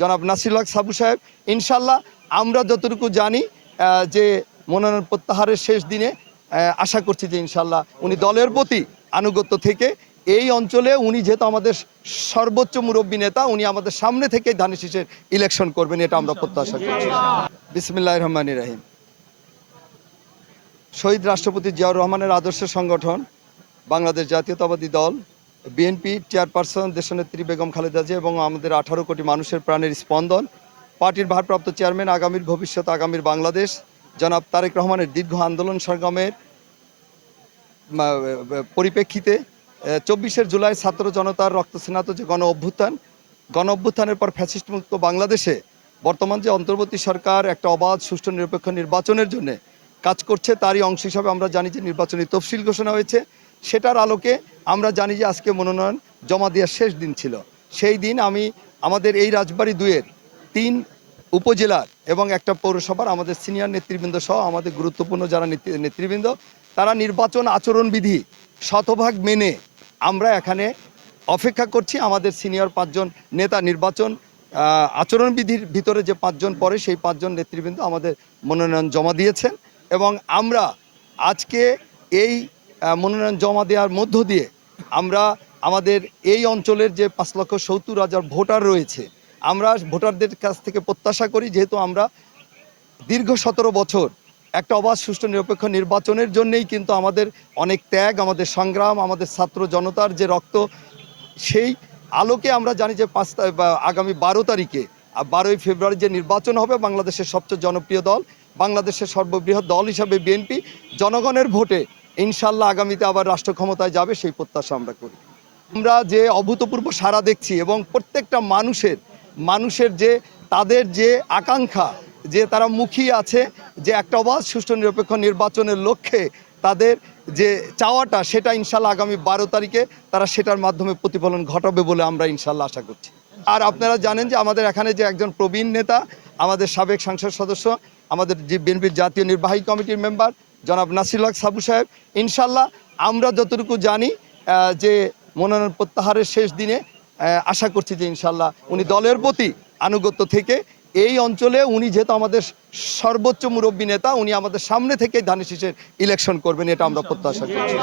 জনাব নাসিরুল হক সাবু সাহেব। ইনশাল্লাহ আমরা যতটুকু জানি যে মনোনয়ন প্রত্যাহারের শেষ দিনে আশা করছি যে ইনশাল্লাহ উনি দলের প্রতি আনুগত্য থেকে এই অঞ্চলে উনি যেহেতু আমাদের সর্বোচ্চ মুরব্বী নেতা, উনি আমাদের সামনে থেকেই ধানের শীষের ইলেকশন করবেন, এটা আমরা প্রত্যাশা করছি। বিসমিল্লাহির রহমানির রহিম। শহীদ রাষ্ট্রপতি জিয়াউর রহমানের আদর্শ সংগঠন বাংলাদেশ জাতীয়তাবাদী দল বিএনপি চেয়ারপারসন দেশনেত্রী বেগম খালেদা জিয়া এবং আমাদের 18 কোটি মানুষের প্রাণের স্পন্দন পার্টির ভারপ্রাপ্ত চেয়ারম্যান আগামীর ভবিষ্যৎ আগামীর বাংলাদেশ জনাব তারেক রহমানের দীর্ঘ আন্দোলন সংগ্রামের পরিপ্রেক্ষিতে 24শে জুলাই ছাত্র জনতার রক্তস্নাত যে গণ অভ্যুত্থানের পর ফ্যাসিস্ট মুক্ত বাংলাদেশে বর্তমান যে অন্তর্বর্তী সরকার একটা অবাধ সুষ্ঠু নিরপেক্ষ নির্বাচনের জন্য কাজ করছে, তারই অংশ হিসাবে আমরা জানি যে নির্বাচনী তফসিল ঘোষণা হয়েছে। সেটার আলোকে আমরা জানি যে আজকে মনোনয়ন জমা দেওয়ার শেষ দিন ছিল। সেই দিন আমি আমাদের এই রাজবাড়ী 2-এর 3 উপজেলার এবং একটা পৌরসভার আমাদের সিনিয়র নেতৃবৃন্দ সহ আমাদের গুরুত্বপূর্ণ যারা নেতৃবৃন্দ, তারা নির্বাচন আচরণবিধি শতভাগ মেনে আমরা এখানে অপেক্ষা করছি। আমাদের সিনিয়র 5 জন নেতা নির্বাচন আচরণবিধির ভিতরে যে 5 জন পড়ে সেই 5 জন নেতৃবৃন্দ আমাদের মনোনয়ন জমা দিয়েছেন এবং আমরা আজকে এই মনোনয়ন জমা দেওয়ার মধ্য দিয়ে আমরা আমাদের এই অঞ্চলের যে 5,70,000 ভোটার রয়েছে, আমরা ভোটারদের কাছ থেকে প্রত্যাশা করি, যেহেতু আমরা দীর্ঘ 17 বছর একটা অবাধ সুষ্ঠু নিরপেক্ষ নির্বাচনের জন্যই কিন্তু আমাদের অনেক ত্যাগ, আমাদের সংগ্রাম, আমাদের ছাত্র জনতার যে রক্ত, সেই আলোকে আমরা জানি যে আগামী 12 তারিখে 12ই ফেব্রুয়ারি যে নির্বাচন হবে, বাংলাদেশের সবচেয়ে জনপ্রিয় দল, বাংলাদেশের সর্ববৃহৎ দল হিসাবে বিএনপি জনগণের ভোটে ইনশাল্লাহ আগামীতে আবার রাষ্ট্র ক্ষমতায় যাবে, সেই প্রত্যাশা আমরা করি। আমরা যে অভূতপূর্ব সাড়া দেখছি এবং প্রত্যেকটা মানুষের যে তাদের যে আকাঙ্ক্ষা, যে তারা মুখিয়ে আছে যে একটা অবাধ সুষ্ঠু নিরপেক্ষ নির্বাচনের লক্ষ্যে তাদের যে চাওয়াটা, সেটা ইনশাল্লাহ আগামী 12 তারিখে তারা সেটার মাধ্যমে প্রতিফলন ঘটাবে বলে আমরা ইনশাল্লাহ আশা করছি। আর আপনারা জানেন যে আমাদের এখানে যে একজন প্রবীণ নেতা, আমাদের সাবেক সংসদ সদস্য, আমাদের যে বিএনপির জাতীয় নির্বাহী কমিটির মেম্বার জনাব নাসিরুল হক সাবু সাহেব, ইনশাল্লাহ আমরা যতটুকু জানি যে মনোনয়ন প্রত্যাহারের শেষ দিনে আশা করছি যে ইনশাল্লাহ উনি দলের প্রতি আনুগত্য থেকে এই অঞ্চলে উনি যেহেতু আমাদের সর্বোচ্চ মুরব্বী নেতা, উনি আমাদের সামনে থেকেই ধানের শীষের ইলেকশন করবেন, এটা আমরা প্রত্যাশা করছি।